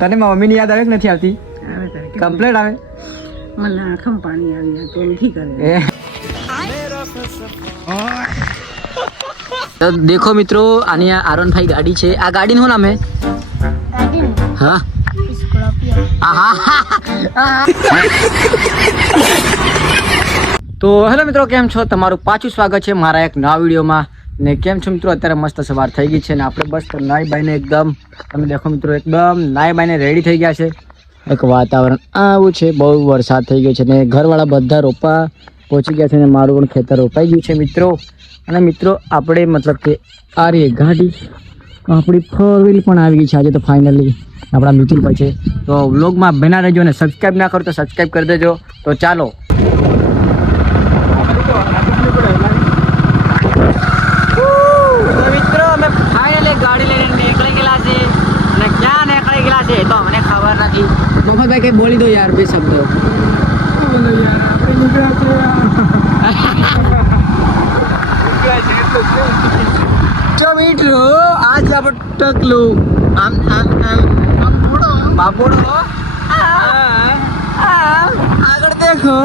તને મમ્મી ની યાદ આવે કે નથી આવતી? કમ્પ્લેટ આવે. મને આંખમાં પાણી આવી તો નથી કરે. તો દેખો મિત્રો, આની આ R15 ગાડી છે. આ ગાડીનું શું નામ હે? હા તો હેલો મિત્રો, કેમ છો? તમારું પાછું સ્વાગત છે મારા એક નવા વિડીયોમાં. ને કેમ છો મિત્રો? અત્યારે મસ્ત સવાર થઈ ગઈ છે ને આપણે બસ નાઈ બાઈને એકદમ, તમે દેખો મિત્રો, એકદમ નાઈ બાઈને રેડી થઈ ગયા છે. એક વાતાવરણ આવું છે, બહુ વરસાદ થઈ ગયો છે ને ઘરવાળા બધા રોપા પહોંચી ગયા છે ને મારું પણ ખેતર રોપાઈ ગયું છે મિત્રો. અને મિત્રો આપણે મતલબ કે આ રહી ગાડી, આપણી 4 વ્હીલ પણ આવી ગઈ છે આજે તો ફાઇનલી આપણા મિતુલભાઈ છે. તો વ્લોગમાં બના રહેજો અને સબસ્ક્રાઈબ ના કરો તો સબસ્ક્રાઈબ કરી દેજો. તો ચાલો મિત્રો, અમે ફાઇનલી ગાડી લઈને નીકળી ગયેલા છે અને ક્યાં નીકળી ગયેલા છે તો મને ખબર નથી. મફતભાઈ કઈ બોલી દો યાર, બે શબ્દો બોલો યાર. આપણે નીકળ્યા છે જો મિત્રો, આજ આપણે ટકલું આમ આમ આમ બાપોડો આગળ દેખો,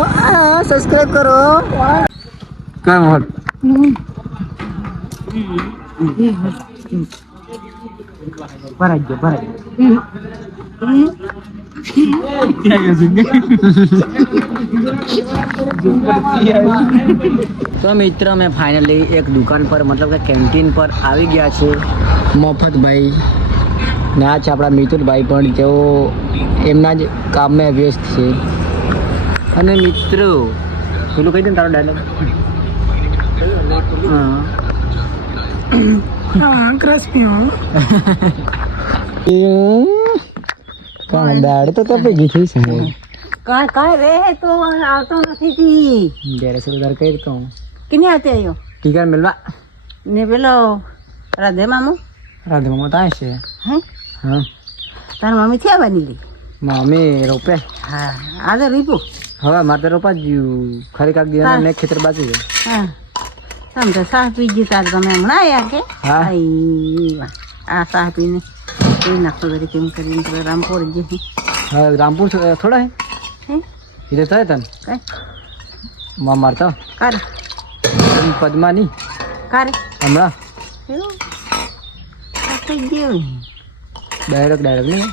સબસ્ક્રાઇબ કરો. કામ હોત તો મિત્ર, મેં ફાઇનલી એક દુકાન પર મતલબ કે કેન્ટીન પર આવી ગયા છે. મફતભાઈ ને આ છે આપણા મિતુલભાઈ, પણ તેઓ એમના જ કામમાં વ્યસ્ત છે. અને મિત્રો પેલું કહી દે ને તારો ડાયલોગ. દાડ તો તપી ગઈ થઈ છે. કાંઈ રે તો આવતો નથી તી. જયારે સુધાર કરી તો કિને આતે આયો ટીકા મેલવા ને પેલો રાધે મામો તો છે. હે હા, તાર મમ્મી થયા બની મમ્મી રોપે. હા આજે રીપુ હવે મારે તો રોપા જ ખરી કાક દિના ને ખેતર બાજુ છે. હા તમ તો સાહ પી ગયું તાર તમે હમણાં આયા કે? હા. આ સાહ પીને એ નાખતો કરી કેમ કરીને તો રામપુર જે હા, રામપુર થોડા હે ઇધર થાય તન કઈ મારતા કારે પદ્માની કારે હમણાં એવું થઈ ગયું ડાયરેક્ટ નહીં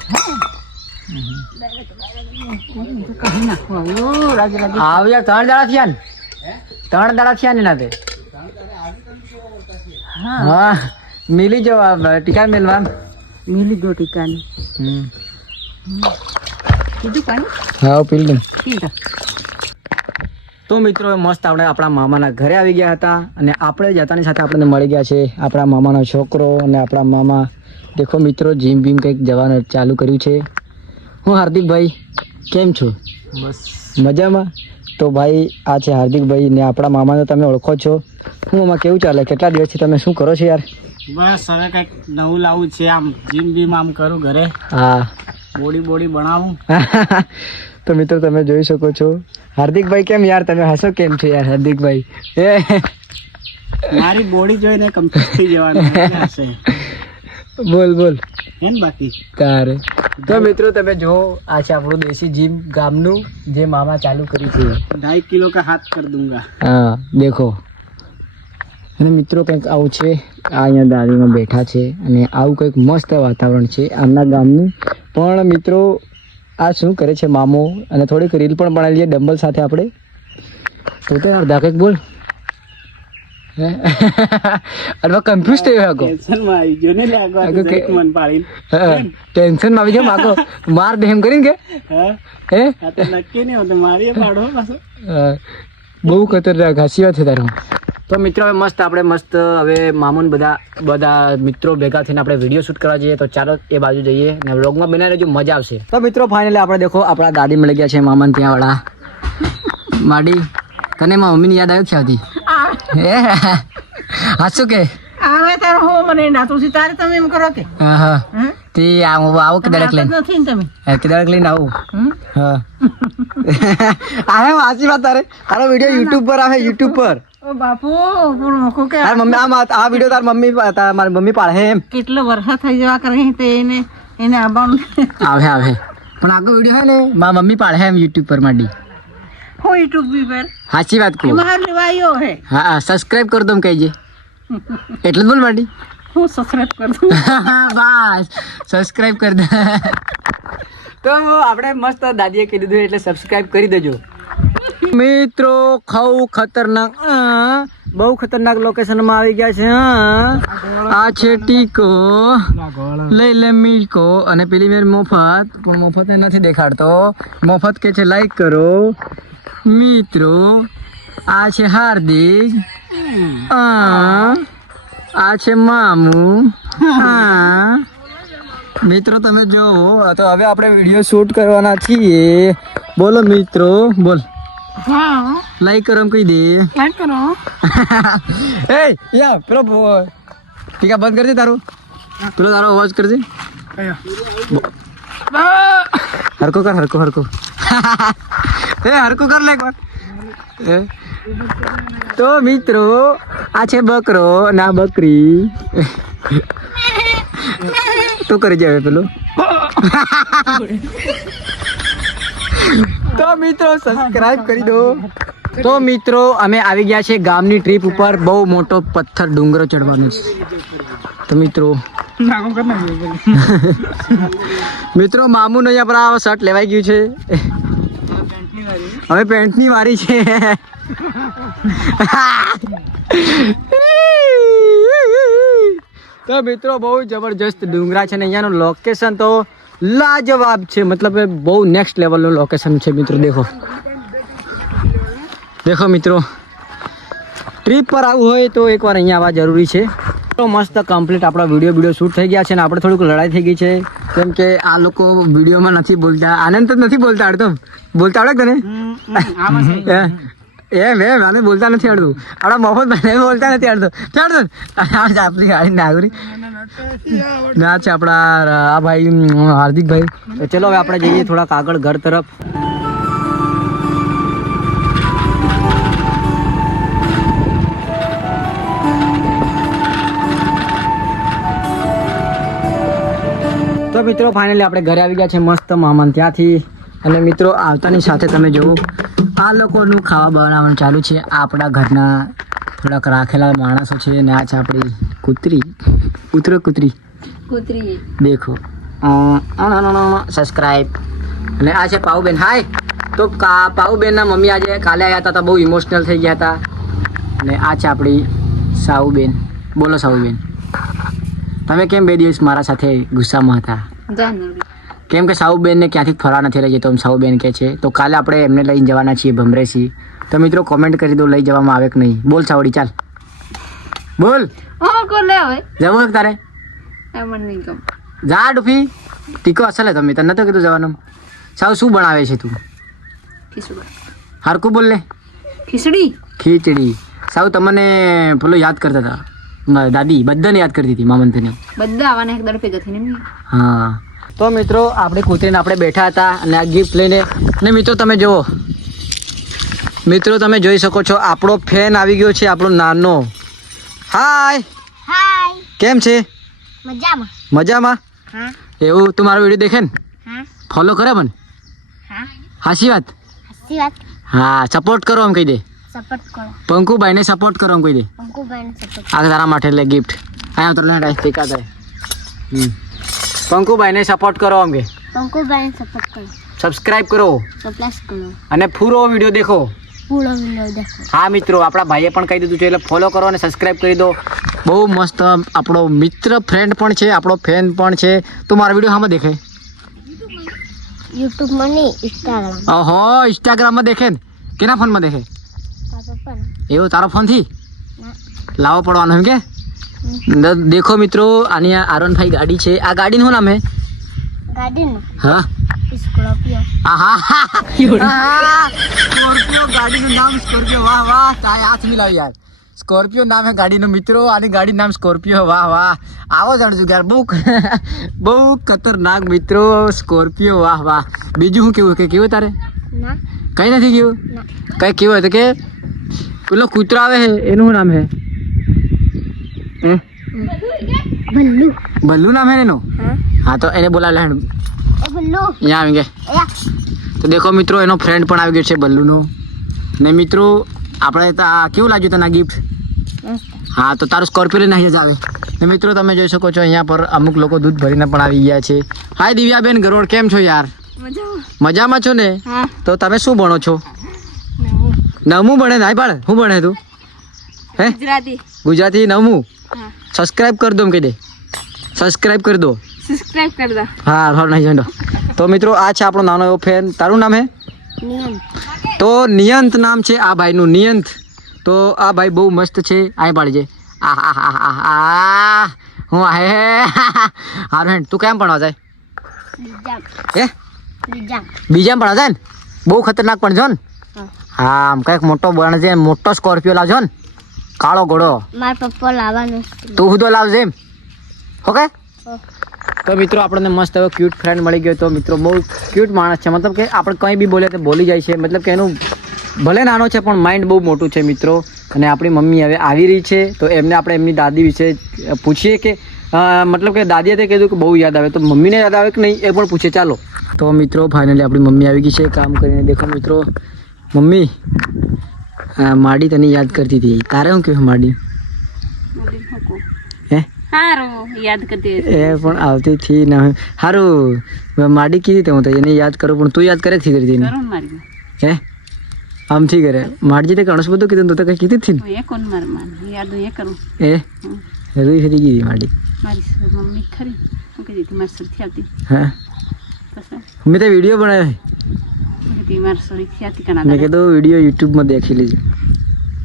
કહી નાખો રાજ રાજ આવ્યા. 3 દાડા થયા ને, 3 દાડા થયા ને નાતે. હા, મિલી જવા ટીકા મેલવા મિલી દો ટીકાની કીધું પાણી. હા, પી લે. પીધા. તો મિત્રો, મસ્ત આપણે આપણા મામાના ઘરે આવી ગયા હતા અને આપણે જતાની સાથે આપણને મળી ગયા છે આપણા મામાનો છોકરો અને આપણા મામા. દેખો મિત્રો, જીમ બીમ કંઈક જવાનું ચાલુ કર્યું છે. હું હાર્દિકભાઈ, કેમ છો? બસ મજામાં. તો ભાઈ આ છે હાર્દિકભાઈ ને આપણા મામાને તમે ઓળખો છો. હું આમાં કેવું ચાલે? કેટલા દિવસથી તમે શું કરો છો યાર? બસ હવે કંઈક નવું લાવું છે, આમ જીમ બીમ આમ કરું ઘરે. હા, બોડી બનાવું. તો મિત્રો તમે જોઈ શકો છો. હાર્દિકભાઈ કેમ યાર, તમે હસો કેમ છો યાર હાર્દિકભાઈ? મારી બોડી જોઈને કમ્પ્લીટ થઈ જવાનું હશે. બોલ એમ બાકી તારે. તો મિત્રો તમે જો, આ છે આપણું દેશી જીમ ગામનું જે મામા ચાલુ કરી છે. 2.5 કિલો કા હાથ કર દૂંગા. હા દેખો. અને મિત્રો કંઈક આવું છે, આ અહીંયા દાદીમાં બેઠા છે અને આવું કંઈક મસ્ત વાતાવરણ છે આમના ગામનું. પણ મિત્રો આ શું કરે છે મામો, અને થોડીક રીલ પણ બનાવી લઈએ ડમ્બલ સાથે આપણે. તો અડધા કંઈક બોલ. અરે કન્ફ્યુઝ થઈ ગયો. ટેન્શનમાં આવી ગયો ને લાગવા મન પાડીને. ટેન્શન માં આવી ગયો માગો માર દે એમ કરીને કે હે આ તો નક્કી નહીં હોતું, મારી પાડો પાછો. બહુ ખતરનાક હાસી વાત છે તારું. તો મિત્રો હવે મસ્ત આપણે મસ્ત હવે મામૂન બધા મિત્રો ભેગા થઈને આપણે વિડીયો શૂટ કરવા જઈએ. તો ચાલો એ બાજુ જઈએ અને વ્લોગમાં બનાવી રહેજો, મજા આવશે. તો મિત્રો ફાઇનલી આપણે દેખો આપણા દાદી મળી ગયા છે મામાને ત્યાં વાળા. માડી તને મારા મમ્મીની યાદ આવી છે આવતી? હાસું કે આવે તારો હો મને નાતું છે તારે તમે એમ કરો કે? હા તે આવો કે દરેક લઈને નથી ને તમે કે દરેક લઈને આવું. હા આવે વાંચી વાત તારે તારો વિડીયો યુટ્યુબ પર આવે, યુટ્યુબ પર. ઓ બાપુ મોકો કે તાર મમ્મી આ વિડીયો તાર મમ્મી મારી મમ્મી પાડે એમ. કેટલો વર્ષ થઈ જવા કરે તે એને એને આવવાનું આવે આવે પણ આગળ વિડીયો હે ને મારા મમ્મી પાડે એમ યુટ્યુબ પર માંડી હો યુટ્યુબ પર સાચી વાત કહું એમાં લેવાયો હે હા સબસ્ક્રાઇબ કર દો એમ કહીજે એટલે જ બોલ માંડી હું સબસ્ક્રાઇબ કર દઉં બસ સબસ્ક્રાઇબ કરી દે તો આપણે મસ્ત દાદીએ કહી દીધું એટલે સબસ્ક્રાઇબ કરી દેજો મિત્રો ખાવું ખતરનાક બહુ ખતરનાક લોકેશનમાં આવી ગયા છે આ છે ટીકો લઈ લે મીકો અને પેલી મેર મફત પણ મફત એ નથી દેખાડતો મફત કે છે લાઈક કરો મિત્રો આ છે હાર્દિક આ છે મામુ મિત્રો તમે જોવો તો હવે આપણે વિડીયો શૂટ કરવાના છીએ બોલો મિત્રો બોલ હા લાઈક કરો એમ કહી દે લાઈક કરો એ યા પેલો ટીકા બંધ કરજે તારું પેલો તારો અવાજ કરજે હરકો કર હરકો હરકો એ હરકો કર લે એકવાર તો મિત્રો આ છે બકરો ના બકરી તો કરી જાય પેલું તો મિત્રો સબસ્ક્રાઇબ કરી દો તો મિત્રો અમે આવી ગયા છે ગામની ટ્રીપ ઉપર બહુ મોટો પથ્થર ડુંગરો ચડવાનો છે તો મિત્રો મિત્રો મામુને અહીંયા પર આ શર્ટ લેવાઈ ગયું છે હવે પેન્ટની વારી છે તો મિત્રો બહુ જબરજસ્ત ડુંગરા છે ને અહીંયાનું લોકેશન તો લાજવાબ છે મતલબ બહુ નેક્સ્ટ લેવલનું લોકેશન છે મિત્રો દેખો મિત્રો ટ્રીપ પર આવવું હોય તો એકવાર અહીંયા આવવા જરૂરી છે તો મસ્ત કમ્પ્લીટ આપણા વિડીયો શૂટ થઈ ગયા છે ને આપણે થોડુંક લડાઈ થઈ ગઈ છે કેમ કે આ લોકો વિડીયોમાં નથી બોલતા આનંદ તો નથી બોલતા આવડતો બોલતા આવડે તને એમ આને બોલતા નથી આવડતું આપણા મફત ભાઈને બોલતા નથી આવડતું આપણી ગાડી નાગરી ના છે આપણા આ ભાઈ હાર્દિકભાઈ તો ચલો હવે આપણે જઈએ થોડાક આગળ ઘર તરફ તો મિત્રો ફાઇનલી આપણે ઘરે આવી ગયા છે મસ્ત મામાન ત્યાંથી અને મિત્રો આવતાની સાથે તમે જુઓ આ લોકોનું ખાવા બનાવવાનું ચાલુ છે આપણા ઘરના થોડાક રાખેલા માણસો છે અને આ છે આપણી કૂતરી દેખો સબસ્ક્રાઈબ અને આ છે પાઉબેન હાય તો પાઉબેનના મમ્મી આજે કાલે આવ્યા હતા તો બહુ ઇમોશનલ થઈ ગયા હતા અને આ છે આપણી સાઉબેન બોલો સાઉબેન તમે કેમ 2 દિવસ મારા સાથે ગુસ્સામાં હતા કેમ કે સાઉબેનને ક્યાંથી ફરવા નથી લઈ જતો સાઉબેન કહે છે તો કાલે આપણે એમને લઈને જવાના છીએ ભમરેસી તો મિત્રો કોમેન્ટ કરી દો લઈ જવામાં આવે કે નહીં બોલ સાવડી ચાલ બોલ જવું તારે જા ડુફી ટીકો અસલ હે તમે તને નતો કીધું જવાનું સાવ શું બનાવે છે તું હરકું બોલ લે ખીચડી સાવ તમને પેલો યાદ કરતા હતા દાદી બધાને યાદ કરતી હતી મામન તને બધા આવવાના એક દડપે ગથી ને હા તો મિત્રો આપણે કૂતરીને આપણે બેઠા હતા અને આ ગિફ્ટ લઈને ને મિત્રો તમે જુઓ મિત્રો તમે જોઈ શકો છો આપણો ફેન આવી ગયો છે આપણો નાનો હાય કેમ છે મજામાં એવું તું મારો વિડીયો દેખે ને ફોલો કરે મને હાચી વાત હા સપોર્ટ કરો એમ કહી દે પંકુભાઈને સપોર્ટ કરો એમ કહી દે આ તારા માટે લે ગિફ્ટ હા તો લે ટીકા કરે પંકુભાઈને સપોર્ટ કરો એમ કે સબસ્ક્રાઇબ કરો અને પૂરો વિડીયો દેખો હા મિત્રો આપણા ભાઈએ પણ કહી દીધું છે એટલે ફોલો કરો અને સબસ્ક્રાઇબ કરી દો બહુ મસ્ત આપણો મિત્ર ફ્રેન્ડ પણ છે આપણો ફેન પણ છે તો મારો વિડીયો હામાં દેખે યુટ્યુબમાં નહીં ઇન્સ્ટાગ્રામ ઓહો ઇન્સ્ટાગ્રામમાં દેખે ને કેના ફોનમાં દેખે એવું તારો ફોનથી લાવવો પડવાનો એમ કે દેખો મિત્રો આની R15 ગાડી છે આ ગાડીનું શું નામ હે ગાડીનું હા સ્કોર્પિયો સ્કોર્પિયો ગાડીનું નામ સ્કોર્પિયો વાહ વાહ તારે હાથ મિલાવ યાર સ્કોર્પિયો નામ હે ગાડીનું મિત્રો આની ગાડીનું નામ સ્કોર્પિયો વાહ વાહ આવો જાણજો યાર બહુ ખતરનાક મિત્રો સ્કોર્પિયો વાહ વાહ બીજું શું કેવું કે કેવું તારે ના કઈ નથી કેવું કઈ કેવું હતું કે પેલો કૂતરો આવે હે એનું શું નામ હે બલ્લુ બલ્લુ નામ હે એનું हाँ तो એને બોલાવે લે એ બલ્લુ અહીંયા આવી ગયા અયા તો દેખો મિત્રો એનો ફ્રેન્ડ પણ આવી ગયો છે બલ્લુનો ને મિત્રો આપણે તો આ કેવું લાગ્યું તને ગિફ્ટ હા તો તારું સ્કોર્પિયો લઈને અહીં જ આવે ને મિત્રો તમે જોઈ શકો છો અહીંયા પર અમુક લોકો દૂધ ભરીને પણ આવી ગયા છે હાય દિવ્યાબેન ગરોડ કેમ છો યાર મજામાં છો ને હા તો તમે શું ભણો છો નવમું ભણે નાય બાળ શું ભણે તું હે ગુજરાતી ગુજરાતી નવમું હા સબસ્ક્રાઇબ કરી દો એમ કહી દે સબસ્ક્રાઇબ કરી દો સબસ્ક્રાઇબ કરી દો હા થોડો નહીં જંડો તો મિત્રો આ છે આપણો નાનો એવો ફેન તારું નામ હે નિયમ તો નિયંત નામ છે આ ભાઈનું નિયંત તો આ ભાઈ બહુ મસ્ત છે અહીં પાડી છે હું હે હારું હેડ તું કેમ ભણવા જાય બીજામ હે બીજામ બીજામાં ભણવા જાય ને બહુ ખતરનાક પણ છો ને હા આમ કંઈક મોટો બને છે મોટો સ્કોર્પિયો લાવજો ને કાળો ઘોડો માર પપ્પા લાવવાનું તું હુદો લાવજે એમ ઓકે તો મિત્રો આપણને મસ્ત એવો ક્યુટ ફ્રેન્ડ મળી ગયો તો મિત્રો બહુ ક્યુટ માણસ છે મતલબ કે આપણે કંઈ બી બોલે તો બોલી જાય છે મતલબ કે એનું ભલે નાનો છે પણ માઇન્ડ બહુ મોટું છે મિત્રો અને આપણી મમ્મી હવે આવી રહી છે તો એમને આપણે એમની દાદી વિશે પૂછીએ કે મતલબ કે દાદીએ તે કીધું કે બહુ યાદ આવે તો મમ્મીને યાદ આવે કે નહીં એ પણ પૂછે ચાલો તો મિત્રો ફાઇનલી આપણી મમ્મી આવી ગઈ છે કામ કરીને દેખો મિત્રો મમ્મી માડી તને યાદ કરતી હતી તારે શું કહેવું માડી હે સારું યાદ કરતી એ પણ આવતી થી ને સારું માડી કીધી તો હું તો એને યાદ કરું પણ તું યાદ કરે થી કરી હતી કરું મારી હે આમથી કરે મારજી તે ઘણું બધું કીધું તો કંઈ કીધી જ થી એ કોણ માર માન યાદ એ કરું એ હરી હરી કીધી માડી મારી મમ્મી ખરી હું કીધી હતી મારી સરથી આવતી હા પછી મેં તો વિડીયો બનાવ્યો હું કીધી મારી સરથી આવતી મેં કના કીધું વિડીયો યુટ્યુબમાં દેખી લેજે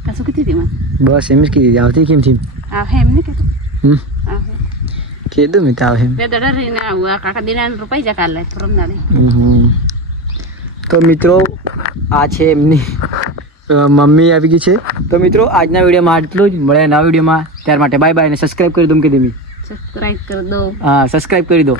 કશું કીધી હતી મને બસ એમ જ કીધી આવતી કેમ થી આવે એમને કીધું હમ આવે કીધું મેં તો આવે એમ બે દડા રહીને આવું આ કાકા દિના રૂપાઈ જા કાલે પરમ દાડે તો મિત્રો આ છે એમની મમ્મી આવી ગઈ છે તો મિત્રો આજના વિડીયોમાં આટલું જ મળે નવા વિડીયોમાં ત્યાર માટે બાય બાય અને સબસ્ક્રાઈબ કરી દો કે ધીમી સબસ્ક્રાઇબ કરી દો હા સબસ્ક્રાઈબ કરી દો